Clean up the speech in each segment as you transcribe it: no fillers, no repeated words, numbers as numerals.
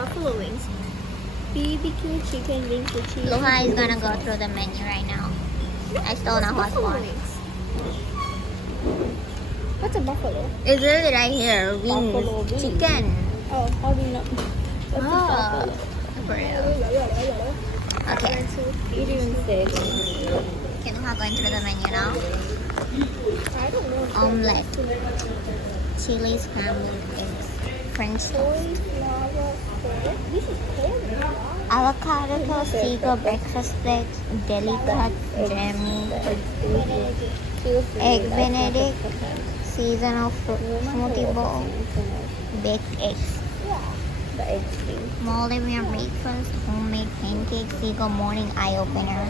buffalo wings. BBQ chicken wings with cheese. Luha is gonna go through the menu right now. I still know what's Buffalo what. wings. What's a buffalo? It's really right here. Buffalo Wings. wings. Chicken. Oh, how do you know? What's Oh. a Okay. Eating steak. Okay, Luha going through the menu now. I don't know. Omelette. Chili scrambled eggs. French toast. This is corn. Avocado toast, seagull breakfast plates, deli cut, jammy, egg benedict, seasonal fruit smoothie bowl, baked eggs. The egg thing. Moldavia breakfast, homemade pancakes, seagull morning eye opener.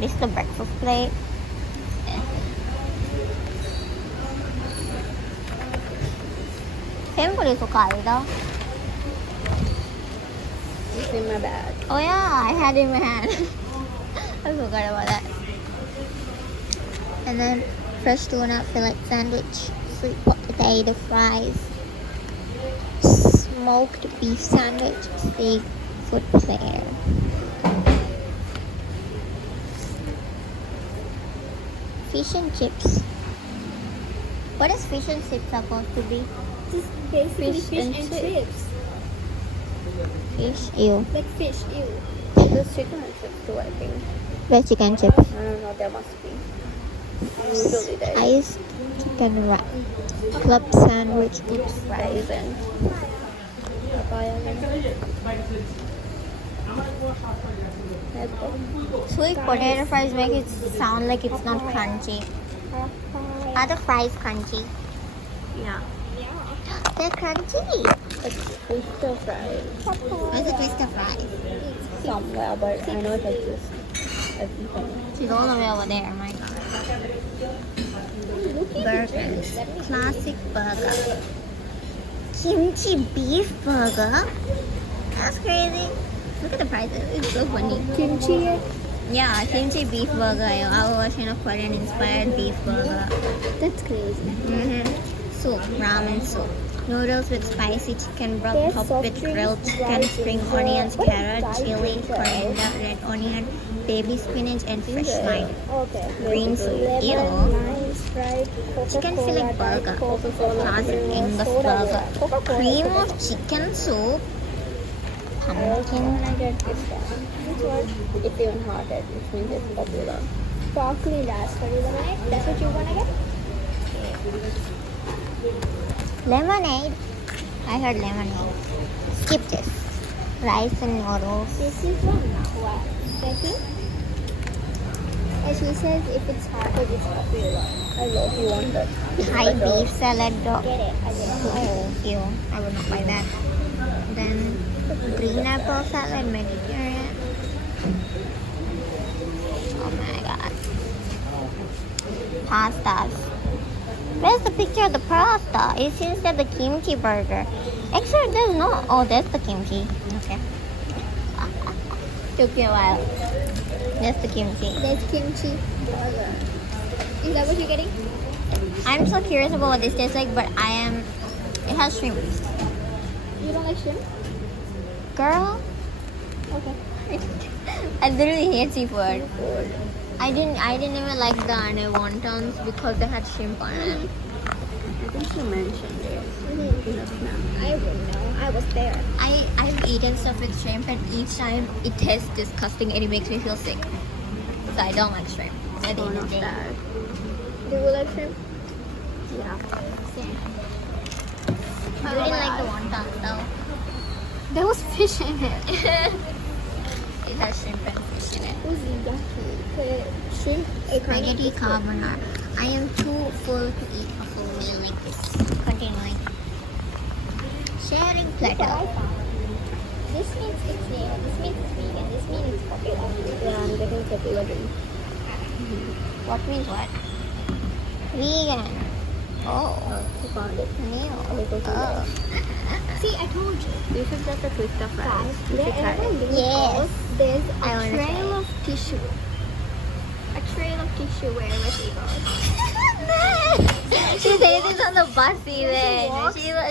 This is the breakfast plate. Same is Hokkaido. It's in my bag. Oh yeah, I had it in my hand. I forgot about that. And then fresh tuna fillet sandwich, sweet potato fries, smoked beef sandwich, seafood platter. Fish and chips. What is fish and chips supposed to be? Just basically Fish fish and and chips. chips. Fish, ew. Like fish, ew. There's chicken and chips too, I think. Where's chicken chips? I don't know, there must be. Usually there is. Iced chicken wrap. Club sandwich with fries. And papaya. Let's go. Sweet potato fries make it sound like it's not crunchy. Are the fries crunchy? Yeah. They're crunchy. It's twister fries. Where's the twister fries? Somewhere, but I know it exists. Everything. She's all the way over there, my god. Burgers. Classic burger. Kimchi beef burger? That's crazy. Look at the prices. It's so funny. Kimchi. Yeah, kimchi beef burger. I was watching a Korean inspired beef burger. That's crazy. Soup, ramen soup. Noodles with spicy chicken broth There's topped soft with drinks, grilled chicken, dry spring ginger. onions, What is carrot, dry chili, ginger? coriander, red onion, baby spinach, and fresh lime. Okay. Green soup. Lemon, Ew. lime, Sprite, Chicken Coca-Cola, fillet Diet burger. Coca-Cola, Classic Zero, English soda burger. water, Coca-Cola, Cream Coca-Cola. of chicken soup. When Pumpkin. I get this one. Which one? It's even hotter, which means it's popular. Sparkling raspberry lemonade. That's what you wanna get? Lemonade. I heard lemonade. Skip this. Rice and noodles. This is one now. What? Second? And she says if it's hotter, it's popular. I love you want that. Thai beef salad. Get it. I get it. Oh, ew. I would not buy that. Then green apple salad, Mediterranean. Oh my god. Pastas. Where's the picture of the pasta? It seems that the kimchi burger. Actually, there's no. Oh, that's the kimchi. Okay. Took me a while. That's the kimchi. There's kimchi. Is that what you're getting? I'm so curious about what this tastes like, but I am. It has shrimp. You don't like shrimp? Girl, Okay. I literally hate seafood. I didn't even like the ane wontons because they had shrimp on it. I think you mentioned it. I wouldn't know. I was there. I've eaten stuff with shrimp and each time it tastes disgusting and it makes me feel sick. So I don't like shrimp. At the end of the day. Do you like shrimp? Yeah. Same. You didn't like the wontons though. There was fish in it. It has shrimp and fish in it. It was yucky. Shrimp. Spaghetti carbonara. I am too full to eat a full meal like this. Continuing. Sharing platter. This means it's new. This means it's vegan. This means it's popular. Yeah, I'm getting popular drink. What means what? Vegan. Oh. You found it. New. Oh. See, I told you. You should get the twister fries. You should try it. Yes. There's I a wanna trail try. of tissue. A trail of tissue wherever she goes. She said this on the bus even.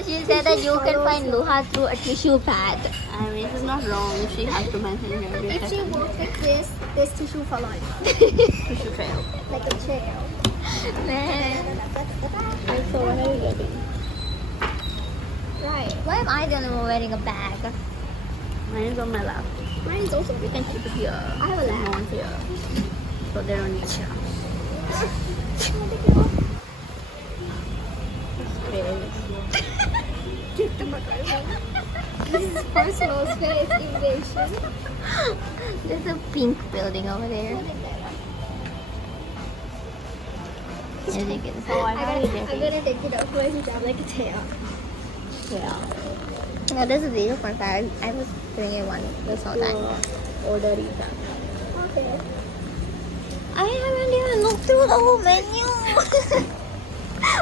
She said that you can find Luha through a tissue pad. I mean, it's not wrong if she has to mention her. If she walks like this, there's tissue for life. Tissue trail. Like a trail. So what are you getting? Right. Why am I the only one wearing a bag? Mine is on my lap. Mine is also You can keep it here. I have a No lap. one's here. So they don't need you. This is personal space invasion. There's a pink building over there. As you can see. So what I'm are you gonna getting? take it off because it's like a tail. Yeah. Oh, this is the one. I was doing it one this whole time. Order it. Okay. I haven't even looked through the whole menu.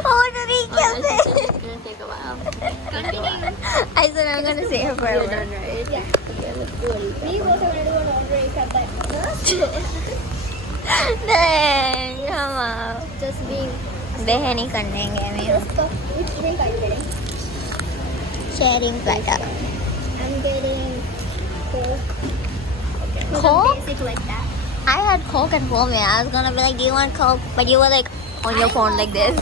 Order it, It's gonna take a while. I said I'm gonna say it You're forever. done, right? Yeah. Okay, let's do it. We both are gonna do an order except like Dang, come on. just being Behe nahi karne mein. just the which drink are you getting? Sharing platter. I'm getting Coke. Because Coke? I'm basic like that. I had Coke at home and I was gonna be like, do you want Coke? But you were like on your phone like this.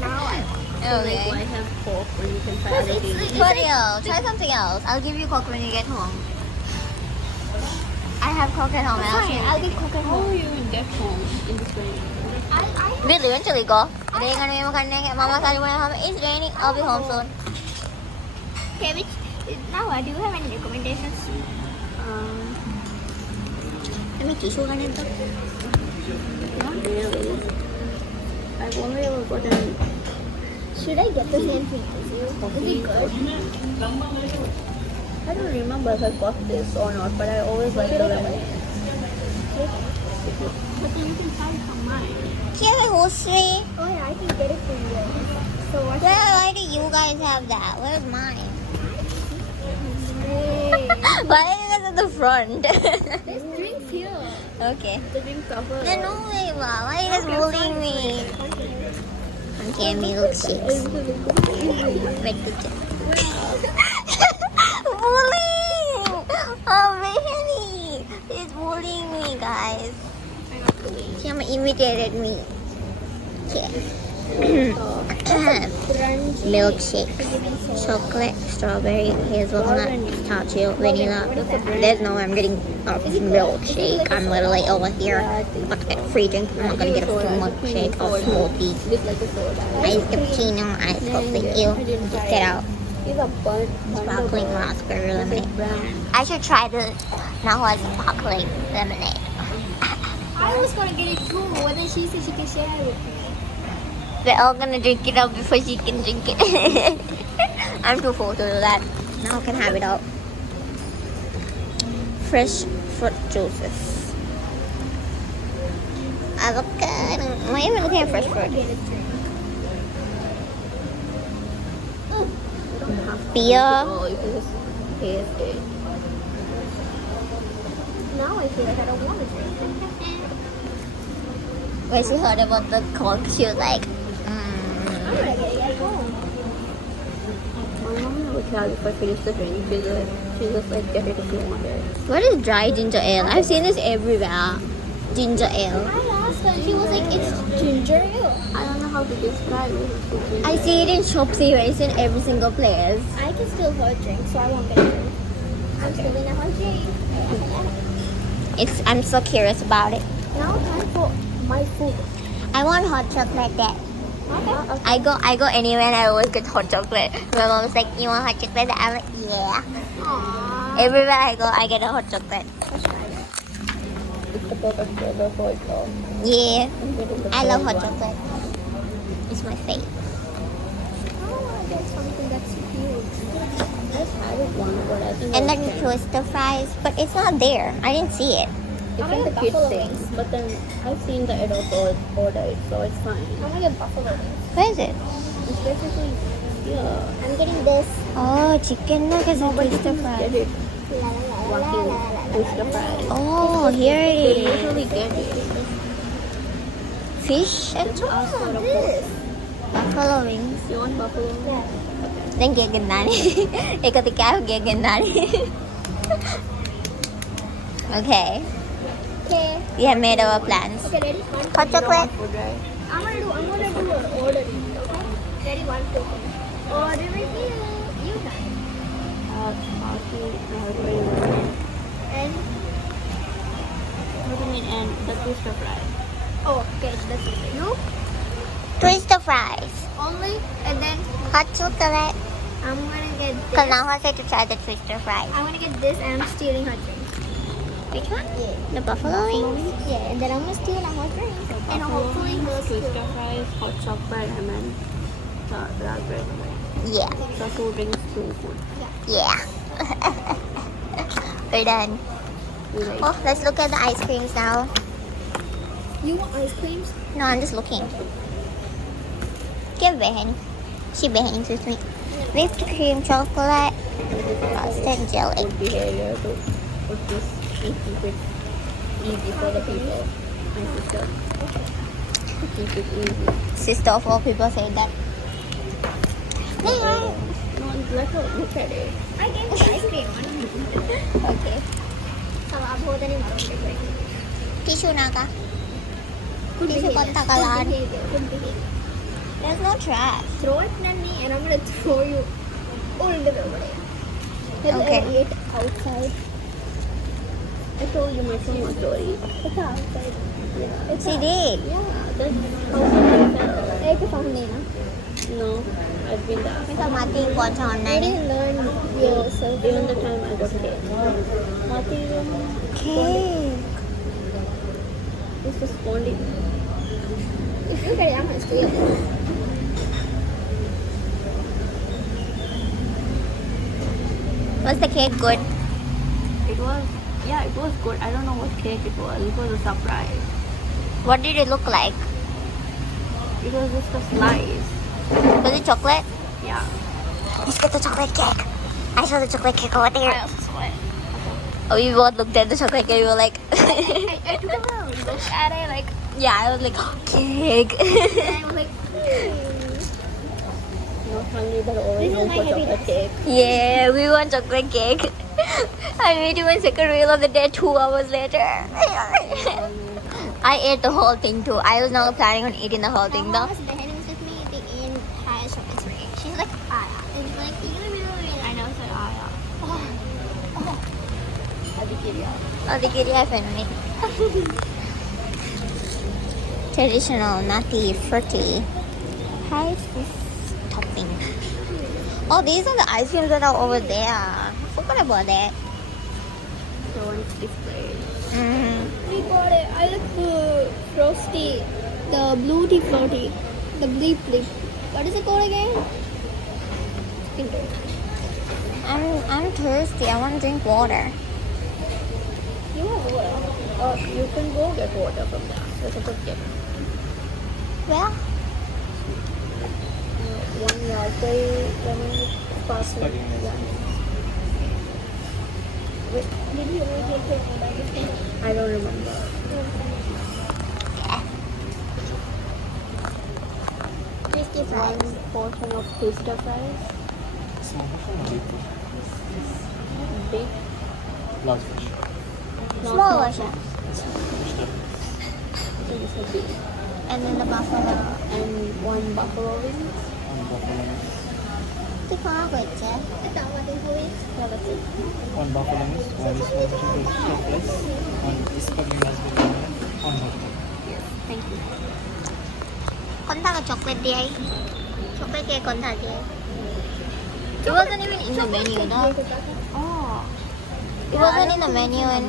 Now I Okay. Why have Coke when you can try other things? For real, try something else. I'll give you Coke when you get home. I have Coke at home. and fine. I'll get Coke at How will home. you even get home in this rain? We'll eventually go. Mama said it's raining. I'll be home soon. Okay, which now do you have any recommendations? Let me tissue Not really. I've only ever gotten Should I get the same thing as you? Is it good? I don't remember if I got this or not, but I always like the lemonade. But then you can try it from mine. Oh Oh yeah, I can get it for you. So what? why do you guys have that? Where's mine? Hey, Why are you guys at the front? there's drinks here. Okay. The drink cover. No way, wow. Why are you guys bullying me? Okay, milkshakes. Wait to check. Bullying! Oh, really? He's bullying me, guys. She imitated me. Okay. Milkshake. Chocolate, strawberry, hazelnut, pistachio, vanilla. There's no way I'm getting a milkshake. I'm literally over here. I'm not gonna get a free drink. I'm not gonna get a full milkshake or smoothie. With like a soda. Ice cappuccino, ice coke, thank you. Get out. It's a burnt Sparkling raspberry lemonade. I should try the Nahua sparkling lemonade. I was gonna get it too, but then she said she can share it with me. We're all gonna drink it up before she can drink it. I'm too full to do that. Now I can have it all. Fresh fruit juices. Avocado. Why am I looking at fresh fruit? Get a drink. Beer. Oh, you can just taste it. Now I feel like I don't want to drink. When she heard about the Coke, she was like, I'm gonna get it at home. My mom never tell if I finish the drink. She just like get it if you want it. what is dry ginger ale? I've seen this everywhere. Ginger ale. I asked her and she was like, it's ginger ale. I don't know how to describe it. I see it in shops here. It's in every single place. I can still hot drink, so I won't get it. I'm still in a hot drink. I'm so curious about it. Now time for my food. I want hot chocolate there. Okay. I go anywhere and I always get hot chocolate. My mom's like, you want hot chocolate? I'm like, yeah. Aww. Everywhere I go, I get a hot chocolate. It's the perfect flavor for it though. Yeah, I'm getting the I love cold hot one. chocolate. It's my fave. I want to get something that's huge. I just had it once, but I think And I then Twister fries, but it's not there. I didn't see it. it's I'm in gonna the get kids buffalo thing. wings. But then I've seen the adult order it, so it's fine. I'm gonna get buffalo wings. Where is it? It's basically yeah. I'm getting this. Oh, chicken nuggets and Twister Get fries. it. La, la, la, la, la, Walking la, la, la. Twister fries. Oh, here it You is. usually get it. Fish and Ask for a pork. This. buffalo wings. You want buffalo? Yeah. Then get nani. Ikatika get nani. Okay. Okay. We have made our plans. Okay, ready? Hot chocolate. Food, right? I'm gonna do an order. Okay? Ready? 1, 2, 3. Order review. You done. And What do you mean? And the twister fry. oh, okay, that's it. You Twister fries. only, and then Hot chocolate. I'm gonna get this. Cause now I say to try the twister fries. I'm gonna get this, and I'm stealing her drink. Which one? Yeah. The buffalo wings. Yeah, and then I'm gonna steal her drink, and hopefully we'll steal. Twister fries, hot chocolate, and then raspberry. Yeah. So 2 drinks, 2 food. Yeah. We're done. You like? Oh, let's look at the ice creams now. You want ice creams? No, I'm just looking. Give Behan. She Behan's with me. Whipped cream chocolate. Frosted jelly. Good behavior to put this and keep it easy for the people. My sister. Keep it easy. Sister of all people say that. No, look at it. I gave you ice cream. Okay. So I'm holding him up. Tissue naka. Good Tissue behavior. kontakalan. Good behavior. There's no trash. Throw it at me, and I'm gonna throw you all the way over there. Okay. I ate outside. I told you my son was story. It's outside. Yeah. It's She did. Yeah, that's how I felt. It's found No, I've been there. Mika mati kon sa You online. didn't learn yourself. Even the time I got cake. Cake. It's just only. If you get it, I'm gonna steal it. Was the cake good? It was, yeah, it was good. I don't know what cake it was. It was a surprise. What did it look like? It was just a slice. Was it chocolate? Yeah. Let's get the chocolate cake. I saw the chocolate cake over there. I also saw it. Oh, we both looked at the chocolate cake. We were like, I took a look at it, like, yeah, I was like, cake. and I was like, Not hungry, but always This is home my for happiness. chocolate cake. Yeah, we want chocolate cake. I made you my second reel of the day 2 hours later. I ate the whole thing too. I was not planning on eating the whole thing though. was with me at the end has chocolate free. She's like, it's like, I never said yeah. Oh, the kitty I found it. Traditional, nutty, fruity. High topping. Oh, these are the ice creams that are over there. I forgot about that. So one's displayed. Mm-hmm. we got it. I like the frosty, the blue tea floaty, the bleep bleep. What is it called again? I'm thirsty. I want to drink water. You have water. You can go get water from there. There's a good get. Well, One raspberry lemon sparkling. Yeah. Wait, Did you ever take it? I don't remember. crispy One fries. portion of twister fries. Big. Large fish. Small version. I think it's a big. And then the buffalo. And one buffalo wing. One buffalo wings. The carrot. That one is good. Yeah, that's it. One buffalo wings. One is small version of chocolates. One is spaghetti raspberry lemon. One hot dog. Yes, thank you. Con thằng chocolate day. Chocolate cake con thằng day. It wasn't even in the menu, no. Oh. It wasn't in the menu and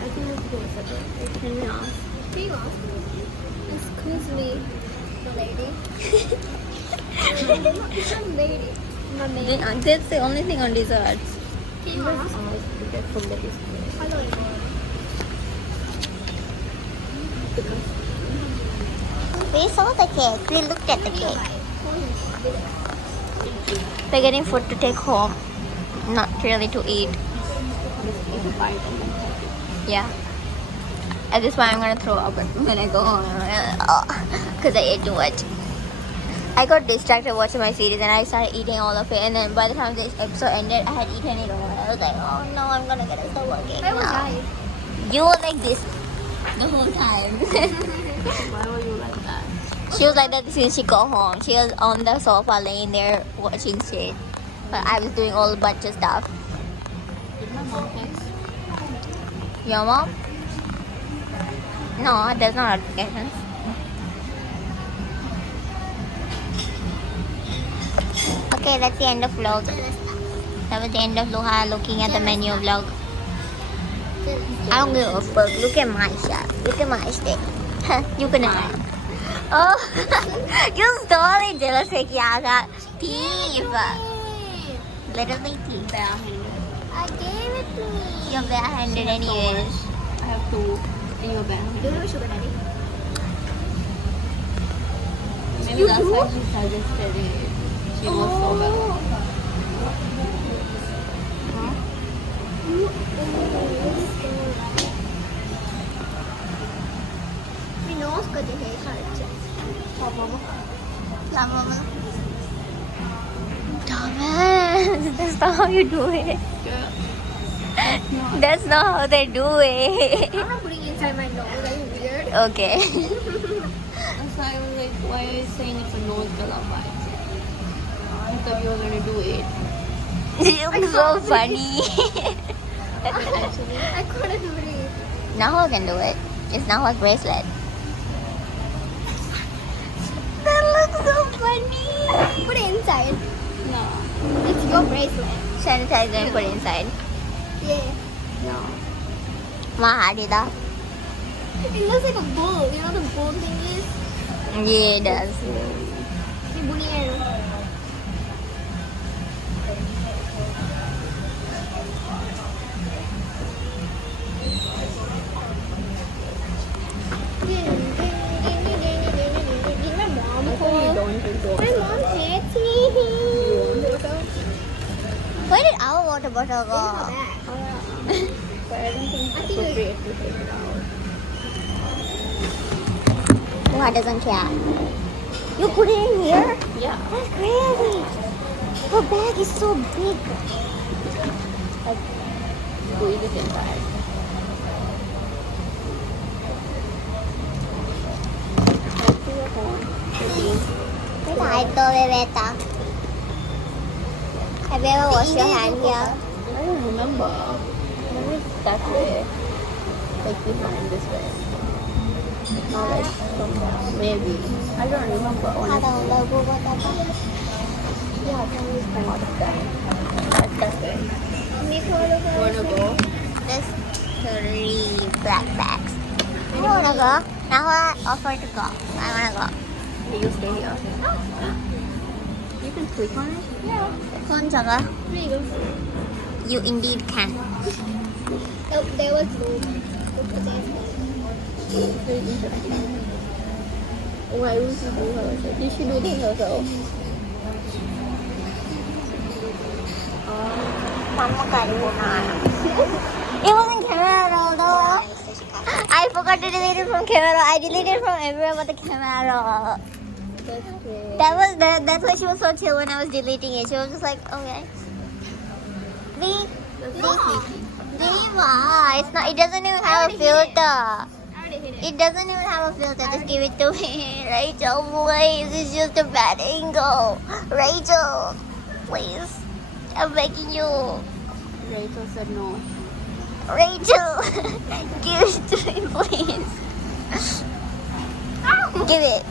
I think it's good. Can we ask? Excuse me, the lady. Some lady. My maid. that's the only thing on desserts. Can you ask? To get from the display. Hello. We saw the cake. We looked at the cake. We're getting food to take home, not really to eat. Just eat a bite and then have it. Yeah. At this point, I'm gonna throw up when I go home. Because I ate too much. I got distracted watching my series and I started eating all of it. And then by the time this episode ended, I had eaten it all. I was like, oh no, I'm gonna get a stomach ache now. You were like this the whole time. Why were you like that? She was like that since she got home. She was on the sofa laying there watching shit. But I was doing all a bunch of stuff. Did my mom text? Your mom? No, there's no notifications. Okay, that's the end of vlog. That was the end of Luha looking at the menu vlog. I don't give a fuck. Look at my shot. Look at my steak. You can have. Oh, you stole it, jealous Yaga. Thief. Literally thief. I gave it to me. You're barehanded anyways. I have 2 in your bag. Do you have a sugar daddy? Maybe that's why she suggested it. She was so bad. My nose got the hair cut. Thomas, that's not how you do it. That's not how they do it. I'm not putting it inside my nose. Are you weird? Okay. That's why I was like, why are you saying it's a nose lullaby? I thought you were gonna do it. You look so funny. Actually, I couldn't breathe. Nahua can do it. It's Nahua's bracelet. That looks so funny. Put it inside. no. It's your bracelet. Sanitize and put it inside. Yeah. No. Mahadida. It looks like a bull. You know the bull thing is? Yeah, it does. The bunny. My mom hates me. Where did our water bottle go? But I don't think it's appropriate to take it out. Luha doesn't care. You put it in here? Yeah. That's crazy. Her bag is so big. Squeeze it inside. Back to your phone. Have you ever washed your hand here? I don't remember. Maybe it's that way. Like behind this way. Not like from maybe. I don't remember. Honestly. Yeah, I can always come out of that. Like that way. Wanna go? There's 3 black bags. I don't wanna go. Nahua offered to go. I wanna go. Hey, you stay here. You can click on it? Yeah. Phone Jaga. There you go. You indeed can. Oh, there was no. Very interesting. Why would you do herself? You should do this herself. Mama carbonara. It wasn't camera roll though. I forgot to delete it from camera. I deleted it from everywhere but the camera. That's great. That's why she was so chill when I was deleting it. She was just like, okay. That's so sneaky. Diva, it's not. It doesn't even have a filter. I already hit it. It doesn't even have a filter. Just give it to me, Rachel. Please, it's just a bad angle. Rachel, please, I'm begging you. Rachel said no. Rachel, give it to me, please. Give it.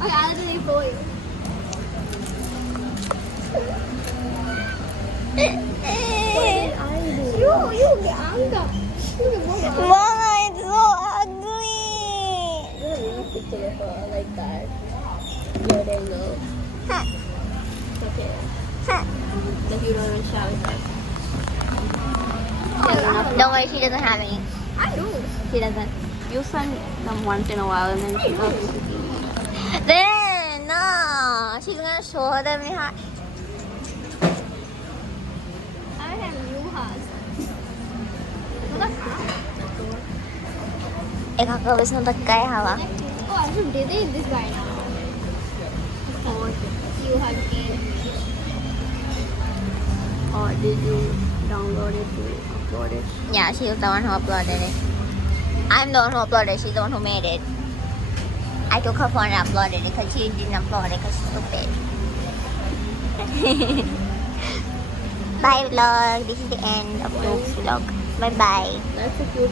Okay, I'll do it for you. You get anger. Mama, it's so ugly. You have really picture of her like that. Yeah, there you go. It's okay. That you don't even shout at her. She has enough. Don't worry, she doesn't have any. I do. She doesn't. You send them once in a while and then she goes to the TV. Then, no. She's gonna show them her. I have new house. एका बसून तर काय हवा Oh, I should delete this by now. Or, You have gained. or did you download it to upload it? Yeah, she was the one who uploaded it. I'm the one who uploaded it. She's the one who made it. I took her phone and uploaded it because she didn't upload it because she's stupid. Bye vlog. This is the end of the vlog. Bye bye. That's a cute